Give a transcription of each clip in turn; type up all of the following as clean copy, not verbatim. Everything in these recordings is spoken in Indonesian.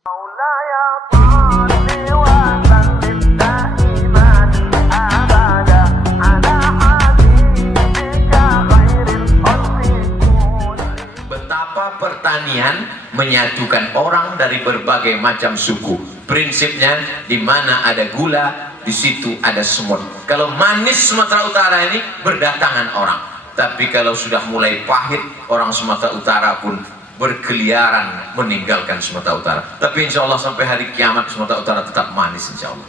Betapa pertanian menyatukan orang dari berbagai macam suku. Prinsipnya, di mana ada gula, di situ ada semut. Kalau manis Sumatera Utara ini berdatangan orang. Tapi kalau sudah mulai pahit, orang Sumatera Utara pun berkeliaran meninggalkan Sumatera Utara. Tapi insya Allah sampai hari kiamat Sumatera Utara tetap manis insya Allah.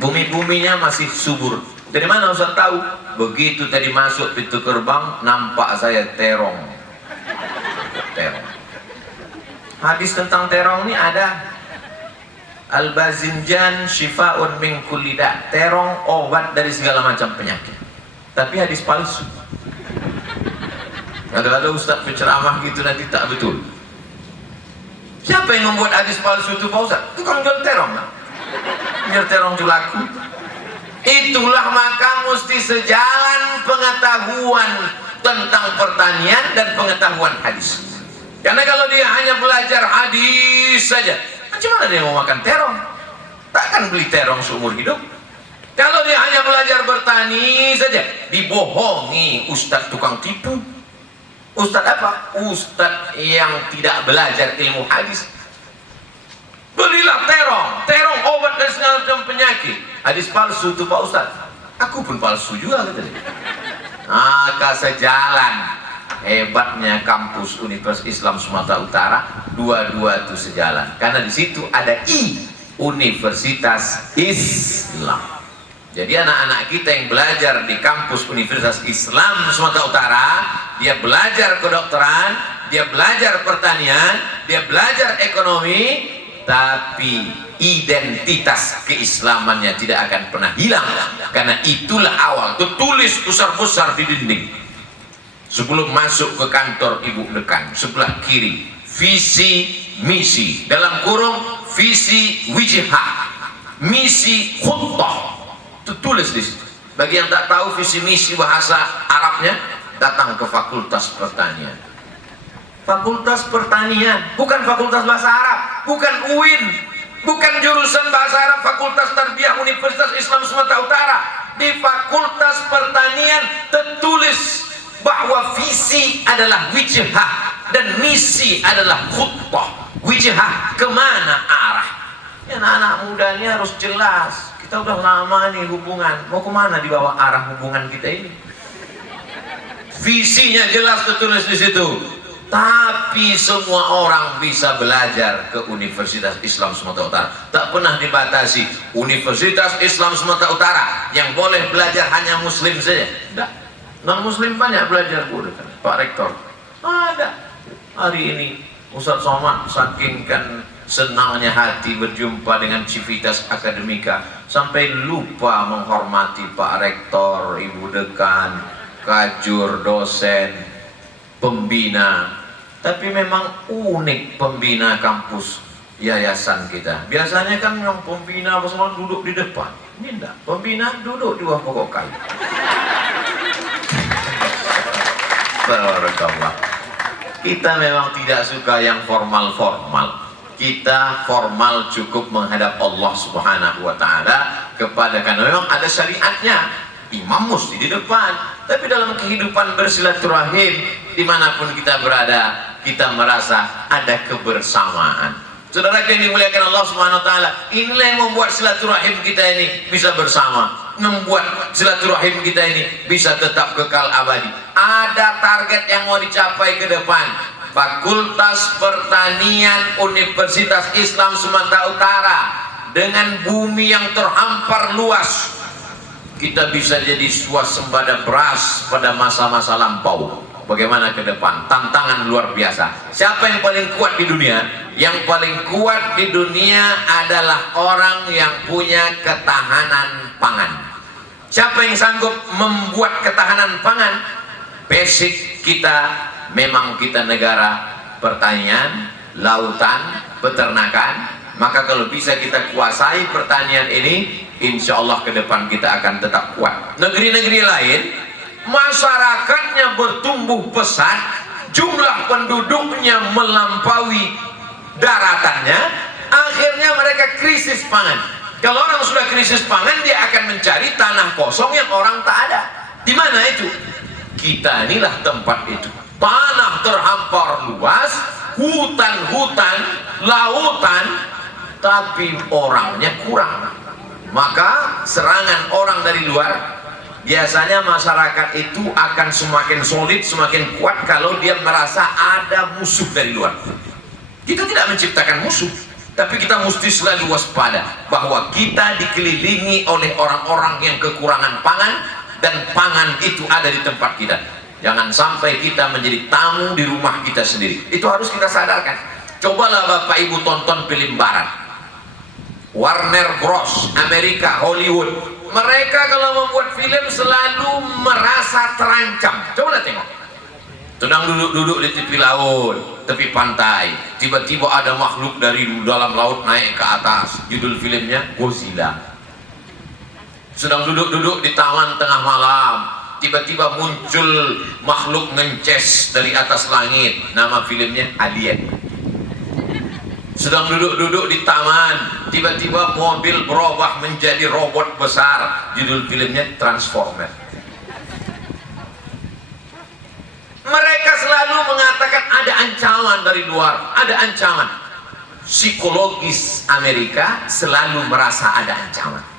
Bumi-buminya masih subur. Dari mana Ustaz tahu? Begitu tadi masuk pintu gerbang, nampak saya terong. Terong. Hadis tentang terong ini ada. Al-bazinjan syifa'un min kulli da'. Terong obat dari segala macam penyakit. Tapi hadis palsu. Ada ustaz penceramah gitu nanti tak betul. Siapa yang membuat hadis palsu itu Pak Ustaz? Tukang jual terong. Biar terong itu laku. Itulah maka mesti sejalan pengetahuan tentang pertanian dan pengetahuan hadis. Karena kalau dia hanya belajar hadis saja, macam mana dia mau makan terong? Takkan beli terong seumur hidup. Kalau dia hanya belajar bertani saja, dibohongi ustadz tukang tipu. Ustadz apa? Ustadz yang tidak belajar ilmu hadis. Belilah terong, terong obat dari segala macam penyakit. Hadis palsu itu Pak Ustadz. Aku pun palsu juga gitu. Maka sejalan hebatnya kampus Universitas Islam Sumatera Utara, dua-dua itu sejalan. Karena di situ ada Universitas Islam. Jadi anak-anak kita yang belajar di kampus Universitas Islam Sumatera Utara, dia belajar kedokteran, dia belajar pertanian, dia belajar ekonomi, tapi identitas keislamannya tidak akan pernah hilang. Karena itulah awal, tertulis besar-besar di dinding. Sebelum masuk ke kantor Ibu Dekan, sebelah kiri, visi misi, dalam kurung visi wijihah, misi khutbah. Tertulis di situ. Bagi yang tak tahu visi misi bahasa Arabnya, datang ke Fakultas Pertanian. Fakultas Pertanian, bukan Fakultas Bahasa Arab, bukan UIN, bukan jurusan Bahasa Arab Fakultas Tarbiyah Universitas Islam Sumatera Utara. Di Fakultas Pertanian tertulis bahwa visi adalah wijhah dan misi adalah khutbah. Wijhah, kemana arah? Ya, anak-anak muda ini harus jelas. Kita udah lama nih hubungan, mau kemana di bawah arah hubungan kita ini? Visinya jelas tertulis di situ. Tapi semua orang bisa belajar ke Universitas Islam Sumatera Utara. Tak pernah dibatasi. Universitas Islam Sumatera Utara yang boleh belajar hanya Muslim saja. Tidak. Non-Muslim banyak belajar Pak Rektor. Ada. Hari ini Ustaz Somad saking kan senangnya hati berjumpa dengan Civitas Akademika sampai lupa menghormati Pak Rektor, Ibu Dekan, Kajur, dosen, pembina. Tapi memang unik pembina kampus yayasan kita. Biasanya kan yang pembina semua duduk di depan. Ini enggak, pembina duduk di bawah pokok kayu. Barakallah. Kita memang tidak suka yang formal-formal. Kita formal cukup menghadap Allah Subhanahu wa Ta'ala kepada, karena memang ada syariatnya. Imam mesti di depan, tapi dalam kehidupan bersilaturahim dimanapun kita berada, kita merasa ada kebersamaan. Saudara yang dimuliakan Allah Subhanahu wa Ta'ala, inilah yang membuat silaturahim kita ini bisa bersama, membuat silaturahim kita ini bisa tetap kekal abadi. Ada target yang mau dicapai ke depan. Fakultas Pertanian Universitas Islam Sumatera Utara dengan bumi yang terhampar luas, kita bisa jadi swasembada beras pada masa-masa lampau. Bagaimana ke depan? Tantangan luar biasa. Siapa yang paling kuat di dunia? Yang paling kuat di dunia adalah orang yang punya ketahanan pangan. Siapa yang sanggup membuat ketahanan pangan? Basic kita memang kita negara pertanian, lautan, peternakan. Maka kalau bisa kita kuasai pertanian ini, insya Allah ke depan kita akan tetap kuat. Negeri-negeri lain, masyarakatnya bertumbuh pesat, jumlah penduduknya melampaui daratannya, akhirnya mereka krisis pangan. Kalau orang sudah krisis pangan, dia akan mencari tanah kosong yang orang tak ada. Di mana itu? Kita inilah tempat itu. Tanah terhampar luas, hutan-hutan, lautan, tapi orangnya kurang. Maka serangan orang dari luar, biasanya masyarakat itu akan semakin solid, semakin kuat kalau dia merasa ada musuh dari luar. Kita tidak menciptakan musuh, tapi kita mesti selalu waspada bahwa kita dikelilingi oleh orang-orang yang kekurangan pangan, dan pangan itu ada di tempat kita. Jangan sampai kita menjadi tamu di rumah kita sendiri. Itu harus kita sadarkan. Cobalah Bapak Ibu tonton film barat, Warner Bros, Amerika, Hollywood. Mereka kalau membuat film selalu merasa terancam. Coba tengok. Sedang duduk-duduk di tepi laut, tepi pantai, tiba-tiba ada makhluk dari dalam laut naik ke atas. Judul filmnya Godzilla. Sedang duduk-duduk di taman tengah malam, tiba-tiba muncul makhluk ngences dari atas langit. Nama filmnya Alien. Sedang duduk-duduk di taman, tiba-tiba mobil berubah menjadi robot besar. Judul filmnya Transformer. Mereka selalu mengatakan ada ancaman dari luar, ada ancaman. Psikologis Amerika selalu merasa ada ancaman.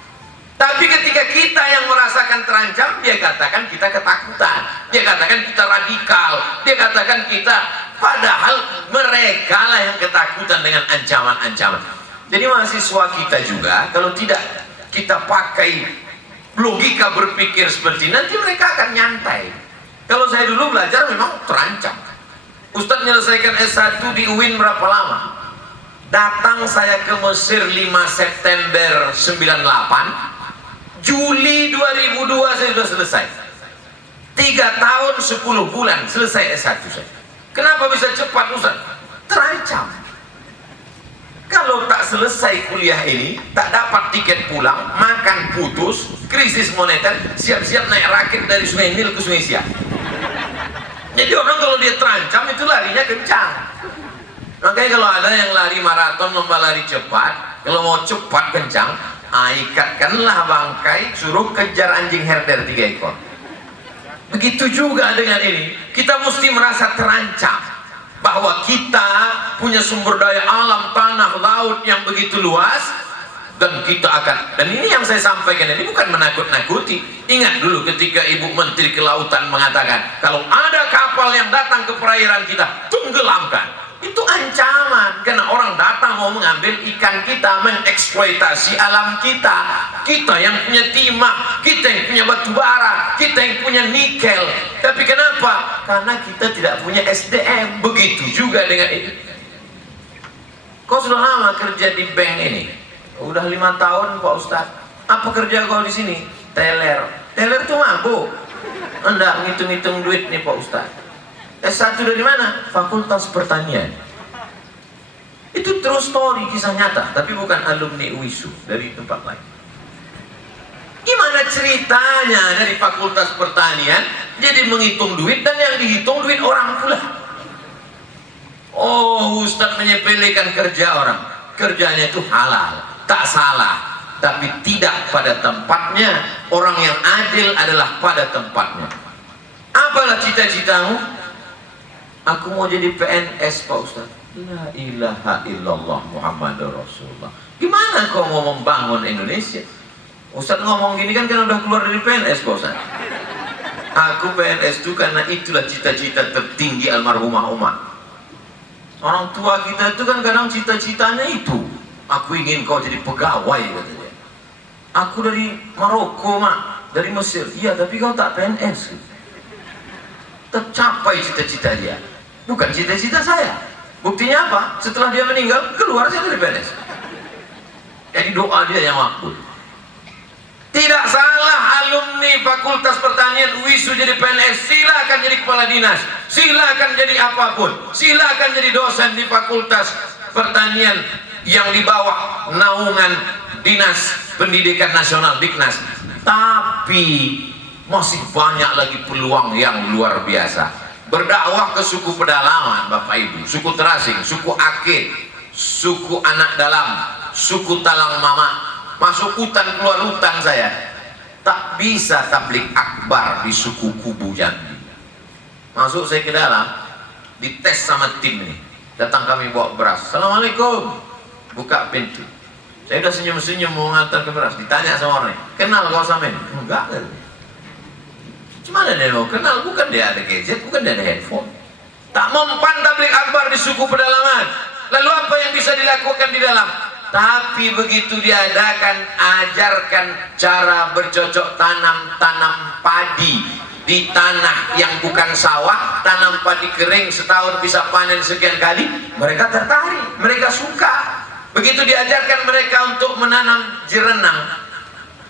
Tapi ketika kita yang merasakan terancam, dia katakan kita ketakutan, dia katakan kita radikal, dia katakan kita, padahal mereka lah yang ketakutan dengan ancaman-ancaman. Jadi mahasiswa kita juga, kalau tidak kita pakai logika berpikir seperti ini, nanti mereka akan nyantai. Kalau saya dulu belajar memang terancam. Ustadz menyelesaikan S1 di UIN berapa lama? Datang saya ke Mesir 5 September 98, Juli 2002 saya sudah selesai. 3 tahun 10 bulan selesai S1 saya. Kenapa bisa cepat Ustaz? Terancam. Kalau tak selesai kuliah ini, tak dapat tiket pulang, makan putus, krisis moneter, siap-siap naik rakit dari Sungai Nil ke Sungai Siak. Jadi orang kalau dia terancam itu larinya kencang. Makanya kalau ada yang lari maraton, lomba lari cepat, kalau mau cepat kencang, ikatkanlah bangkai, suruh kejar anjing herder 3 ekor. Begitu juga dengan ini, kita mesti merasa terancam bahwa kita punya sumber daya alam, tanah, laut yang begitu luas, dan kita akan, dan ini yang saya sampaikan ini bukan menakut-nakuti. Ingat dulu ketika Ibu Menteri Kelautan mengatakan kalau ada kapal yang datang ke perairan kita, tenggelamkan. Itu ancaman, karena orang datang mau mengambil ikan kita, mengeksploitasi alam kita. Kita yang punya timah, kita yang punya batu bara, kita yang punya nikel. Tapi kenapa? Karena kita tidak punya SDM. Begitu juga dengan itu. Kau sudah lama kerja di bank ini? Udah 5 tahun Pak Ustadz. Apa kerja kau di sini? Teller. Teller itu mabuk. Enggak ngitung-ngitung duit nih Pak Ustadz. S1 dari mana? Fakultas Pertanian. Itu true story, kisah nyata, tapi bukan alumni UISU dari tempat lain. Gimana ceritanya dari Fakultas Pertanian jadi menghitung duit, dan yang dihitung duit orang pula? Oh, Ustadz menyepelekan kerja orang. Kerjanya itu halal, tak salah, tapi tidak pada tempatnya. Orang yang adil adalah pada tempatnya. Apalah cita-citamu? Aku mau jadi PNS Pak Ustaz. La ilaha illallah Muhammadur Rasulullah. Gimana kau mau membangun Indonesia? Ustaz ngomong gini kan udah keluar dari PNS Pak Ustaz. Aku PNS itu karena itulah cita-cita tertinggi almarhumah Umar. Orang tua kita itu kan kadang cita-citanya itu. Aku ingin kau jadi pegawai katanya. Aku dari Maroko mak, dari Mesir. Iya tapi kau tak PNS. Tercapai cita-cita dia. Bukan cita-cita saya. Buktinya apa? Setelah dia meninggal, keluar saya dari PNS. Jadi doa dia yang makbul. Tidak salah alumni Fakultas Pertanian UISU jadi PNS. Silakan jadi kepala dinas, silakan jadi apapun, silakan jadi dosen di Fakultas Pertanian yang di bawah naungan Dinas Pendidikan Nasional Diknas. Tapi masih banyak lagi peluang yang luar biasa. Berdakwah ke suku pedalaman Bapak Ibu, suku Terasing, suku Akeh, suku anak dalam, suku talang mama, masuk hutan keluar hutan saya. Tak bisa tablik akbar di suku Kubu Jambi. Masuk saya ke dalam, dites sama tim nih. Datang kami bawa beras. Assalamualaikum. Buka pintu. Saya udah senyum-senyum mau ngantar ke beras. Ditanya sama orang, kenal kau sama ini? Enggak. Gimana dia mau kenal? Bukan dia ada gadget, bukan dia ada handphone. Tak mempan tablik akbar di suku pedalaman. Lalu apa yang bisa dilakukan di dalam? Tapi begitu diadakan, ajarkan cara bercocok tanam padi di tanah yang bukan sawah, tanam padi kering setahun bisa panen sekian kali, mereka tertarik, mereka suka. Begitu diajarkan mereka untuk menanam jerenang,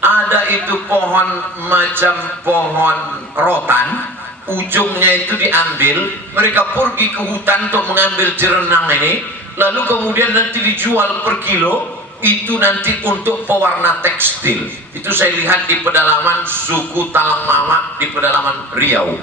ada itu pohon macam pohon rotan, ujungnya itu diambil, mereka pergi ke hutan untuk mengambil jerenang ini, lalu kemudian nanti dijual per kilo, itu nanti untuk pewarna tekstil. Itu saya lihat di pedalaman suku Talang Mama di pedalaman Riau.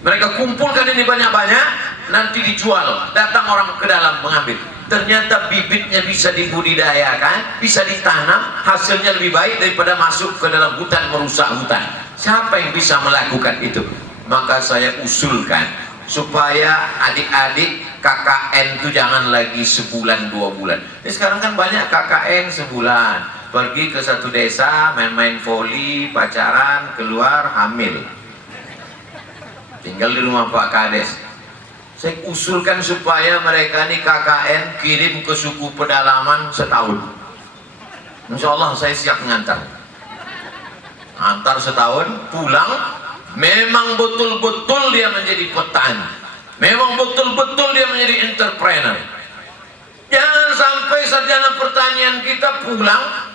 Mereka kumpulkan ini banyak-banyak, nanti dijual, datang orang ke dalam mengambil. Ternyata bibitnya bisa dibudidayakan, bisa ditanam, hasilnya lebih baik daripada masuk ke dalam hutan merusak hutan. Siapa yang bisa melakukan itu? Maka saya usulkan supaya adik-adik KKN itu jangan lagi sebulan 2 bulan. Ini sekarang kan banyak KKN sebulan, pergi ke satu desa, main-main voli, pacaran, keluar hamil, tinggal di rumah Pak Kades. Saya usulkan supaya mereka ini KKN kirim ke suku pedalaman setahun. Insya Allah saya siap mengantar. Antar setahun, pulang, memang betul-betul dia menjadi petani, memang betul-betul dia menjadi entrepreneur. Jangan sampai sarjana pertanian kita pulang,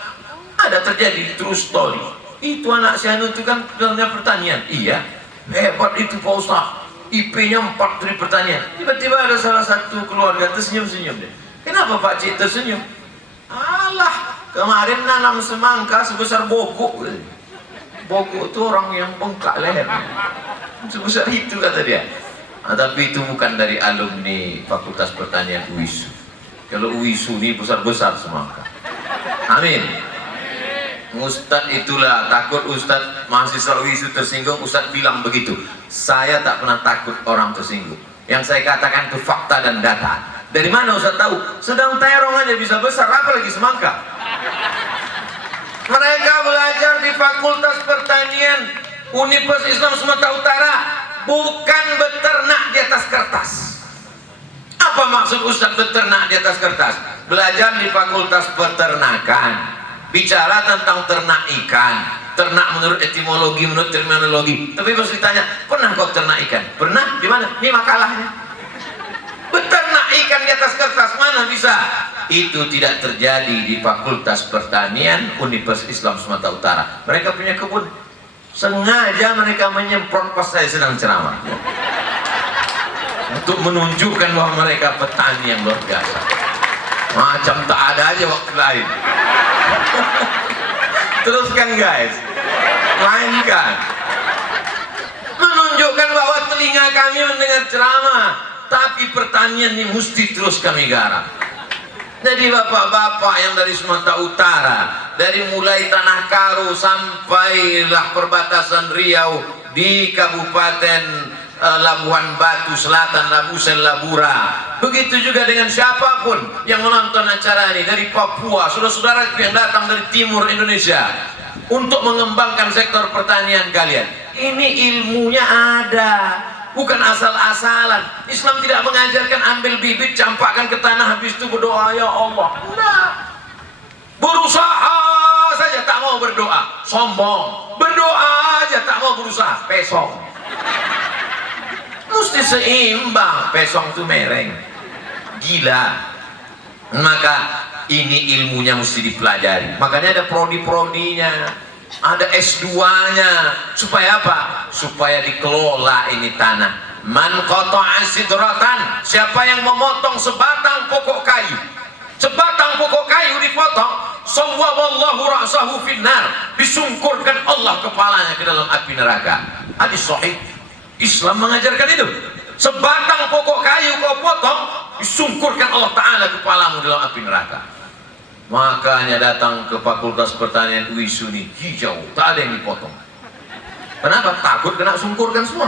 ada terjadi true story. Itu anak si Anu itu kan sarjana pertanian, iya, hebat itu Pak Ustaz, IP-nya 4 dari pertanian. Tiba-tiba ada salah satu keluarga tersenyum-senyum deh. Kenapa Pak Cik tersenyum? Alah, kemarin nanam semangka sebesar bokok. Bokok itu orang yang bengkak leher, sebesar itu kata dia. Nah, tapi itu bukan dari alumni Fakultas Pertanian UISU. Kalau UISU ini besar-besar semangka. Amin. Ustadz itulah takut, Ustadz mahasiswa UISU tersinggung, Ustadz bilang begitu. Saya tak pernah takut orang tersinggung. Yang saya katakan itu fakta dan data. Dari mana Ustadz tahu? Sedang terong aja bisa besar, apalagi semangka. Mereka belajar di Fakultas Pertanian Universitas Islam Sumatera Utara, bukan beternak di atas kertas. Apa maksud Ustadz beternak di atas kertas? Belajar di Fakultas Peternakan, bicara tentang ternak ikan, ternak menurut etimologi, menurut terminologi. Tapi pas ditanya, pernah kau ternak ikan? Pernah? Di mana? Ini makalahnya. Beternak ikan di atas kertas, mana bisa? Itu tidak terjadi di Fakultas Pertanian Universitas Islam Sumatera Utara. Mereka punya kebun, sengaja mereka menyemprot pas saya sedang ceramah, untuk menunjukkan bahwa mereka petani yang luar biasa. Macam tak ada aja waktu lain. Teruskan guys, mainkan, menunjukkan bahwa telinga kami mendengar ceramah, tapi pertanian ini mesti terus kami garap. Jadi bapak-bapak yang dari Sumatera Utara, dari mulai Tanah Karo sampailah perbatasan Riau di Kabupaten Labuhan Batu Selatan, Labusel, Labura. Begitu juga dengan siapapun yang menonton acara ini dari Papua, saudara-saudara yang datang dari timur Indonesia untuk mengembangkan sektor pertanian kalian. Ini ilmunya ada, bukan asal-asalan. Islam tidak mengajarkan ambil bibit, campakkan ke tanah, habis itu berdoa ya Allah. Nah, berusaha saja tak mau berdoa, sombong. Berdoa aja tak mau berusaha, pesong. Mesti seimbang, pesong itu mereng, gila. Maka ini ilmunya mesti dipelajari. Makanya ada prodi-prodinya, ada S2-nya. Supaya apa? Supaya dikelola ini tanah. Man qata'a sidratan, siapa yang memotong sebatang pokok kayu, sebatang pokok kayu dipotong, sawwaballahu ra'sahu finnar, disungkurkan Allah kepalanya ke dalam api neraka. Hadis sahih. Islam mengajarkan itu. Sebatang pokok kayu kau potong, disungkurkan Allah Ta'ala kepalamu dalam api neraka. Makanya datang ke Fakultas Pertanian UISU ini hijau, tak ada yang dipotong. Kenapa? Takut kena sungkurkan semua.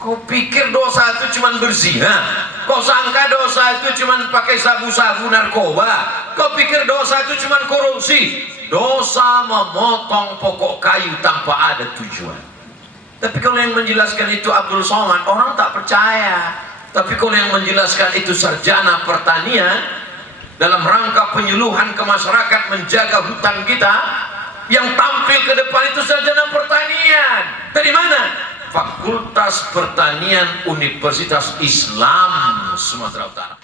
Kau pikir dosa itu cuma berzina? Kau sangka dosa itu cuma pakai sabu-sabu narkoba? Kau pikir dosa itu cuma korupsi? Dosa memotong pokok kayu tanpa ada tujuan. Tapi kalau yang menjelaskan itu Abdul Somad, orang tak percaya. Tapi kalau yang menjelaskan itu sarjana pertanian dalam rangka penyuluhan ke masyarakat menjaga hutan kita, yang tampil ke depan itu sarjana pertanian. Dari mana? Fakultas Pertanian Universitas Islam Sumatera Utara.